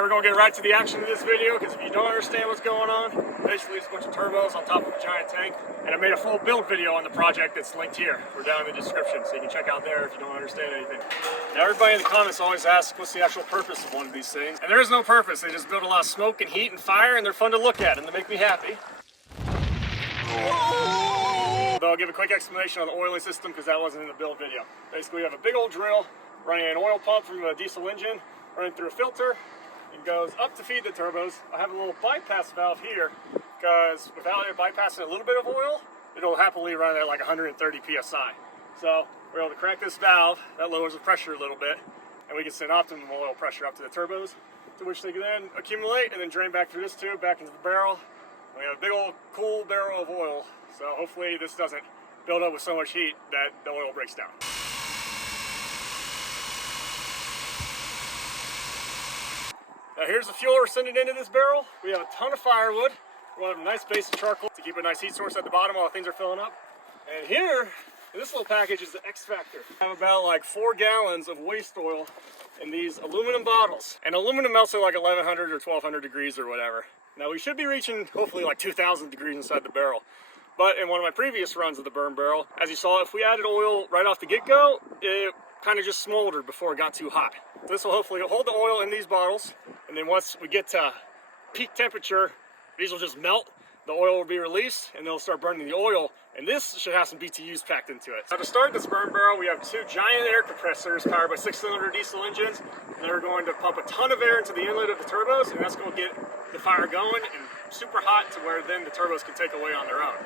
Alright, we're going to get right to the action of this video, because if you don't understand what's going on, basically it's a bunch of turbos on top of a giant tank. And I made a full build video on the project that's linked here, or down in the description, so you can check out there if you don't understand anything. Now everybody in the comments always asks what's the actual purpose of one of these things. And there is no purpose, they just build a lot of smoke and heat and fire, and they're fun to look at, and they make me happy. But I'll give a quick explanation on the oiling system, because that wasn't in the build video. Basically we have a big old drill running an oil pump from a diesel engine, running through a filter. It goes up to feed the turbos. I have a little bypass valve here because without it bypassing a little bit of oil, it'll happily run at like 130 psi. So we're able to crack this valve, that lowers the pressure a little bit, and we can send optimum oil pressure up to the turbos, to which they can then accumulate and then drain back through this tube, back into the barrel. We have a big old cool barrel of oil, so hopefully this doesn't build up with so much heat that the oil breaks down. Now here's the fuel we're sending into this barrel. We have a ton of firewood. We have a nice base of charcoal to keep a nice heat source at the bottom while things are filling up. And here, in this little package, is the X Factor. I have about like 4 gallons of waste oil in these aluminum bottles. And aluminum melts at like 1100 or 1200 degrees or whatever. Now we should be reaching hopefully like 2000 degrees inside the barrel. But in one of my previous runs of the burn barrel, as you saw, if we added oil right off the get-go, it kind of just smoldered before it got too hot. This will hopefully hold the oil in these bottles, and then once we get to peak temperature, these will just melt, the oil will be released, and they'll start burning the oil, and this should have some BTUs packed into it. Now to start this burn barrel, we have 2 giant air compressors powered by 6-cylinder diesel engines, and they're going to pump a ton of air into the inlet of the turbos, and that's going to get the fire going and super hot to where then the turbos can take away on their own.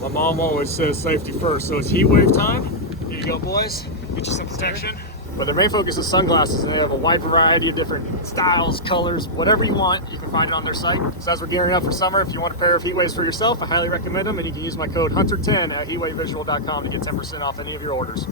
My mom always says safety first, so it's heat wave time. Here you go, boys. Get you some protection. But their main focus is sunglasses, and they have a wide variety of different styles, colors, whatever you want. You can find it on their site. So as we're gearing up for summer, if you want a pair of heat waves for yourself, I highly recommend them, and you can use my code HUNTER10 at heatwavevisual.com to get 10% off any of your orders.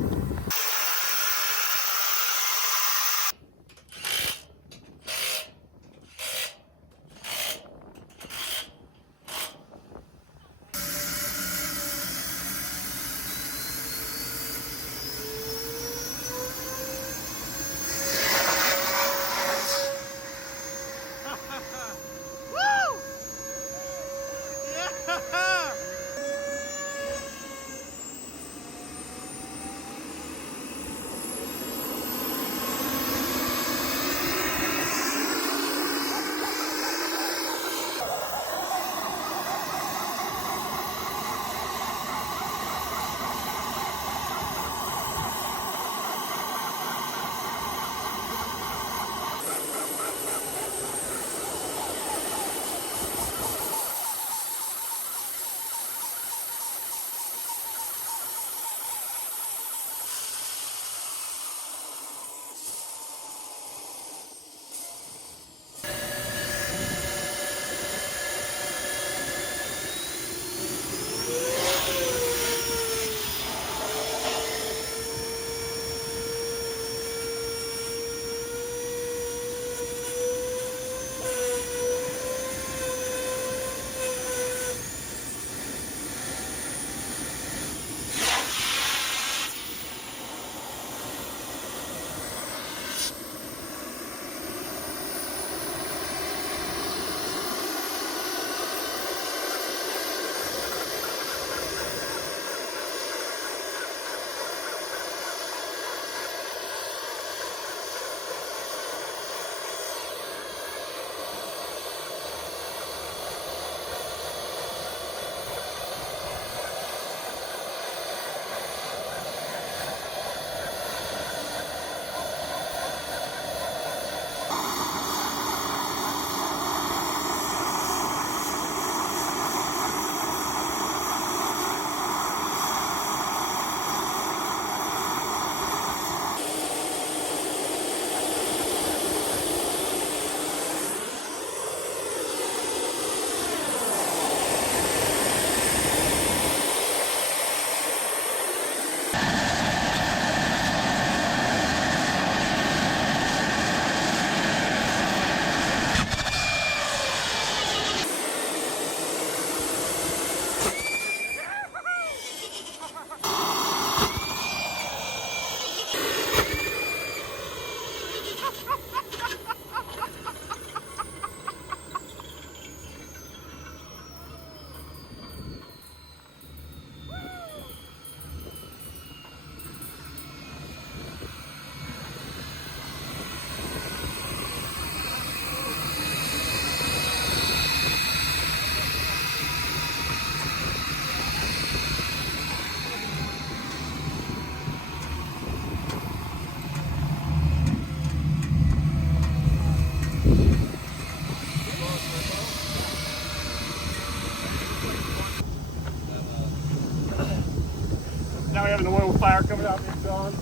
fire coming out the exhaust.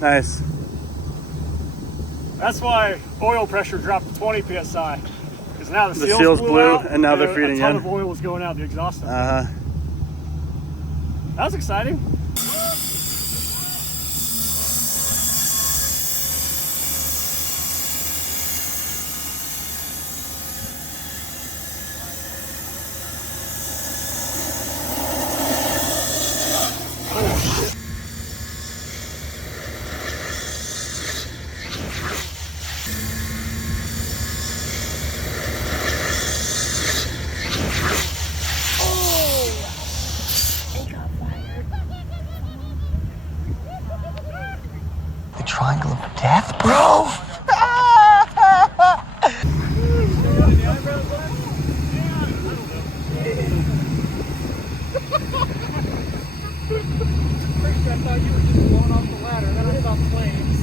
Nice. That's why oil pressure dropped to 20 psi. Because now the seals blew out, and now they're feeding a ton in. of oil was going out the exhaust. Uh-huh. That was exciting. The triangle of death, bro. I thought you were just blowing off the ladder, then I saw flames.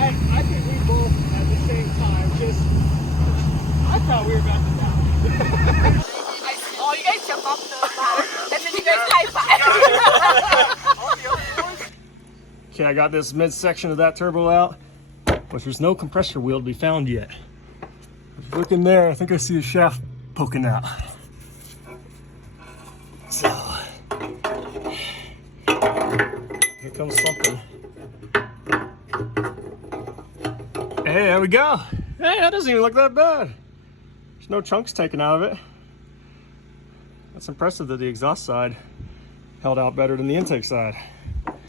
I think we both at the same time just, I thought we were about to die. Oh, you guys jump off the ladder, and then you guys high five. Okay, I got this midsection of that turbo out, but there's no compressor wheel to be found yet. Look in there, I think I see a shaft poking out. So, here comes something. Hey, there we go. Hey, that doesn't even look that bad. There's no chunks taken out of it. That's impressive that the exhaust side held out better than the intake side.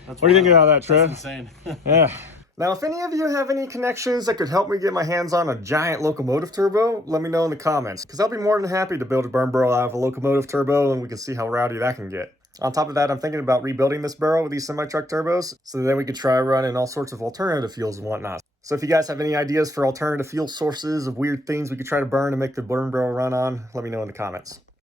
What do you think about that, Trev? That's insane. Yeah. Now, if any of you have any connections that could help me get my hands on a giant locomotive turbo, let me know in the comments, because I'll be more than happy to build a burn barrel out of a locomotive turbo, and we can see how rowdy that can get. On top of that, I'm thinking about rebuilding this barrel with these semi-truck turbos, so that then we could try running all sorts of alternative fuels and whatnot. So if you guys have any ideas for alternative fuel sources of weird things we could try to burn to make the burn barrel run on, let me know in the comments.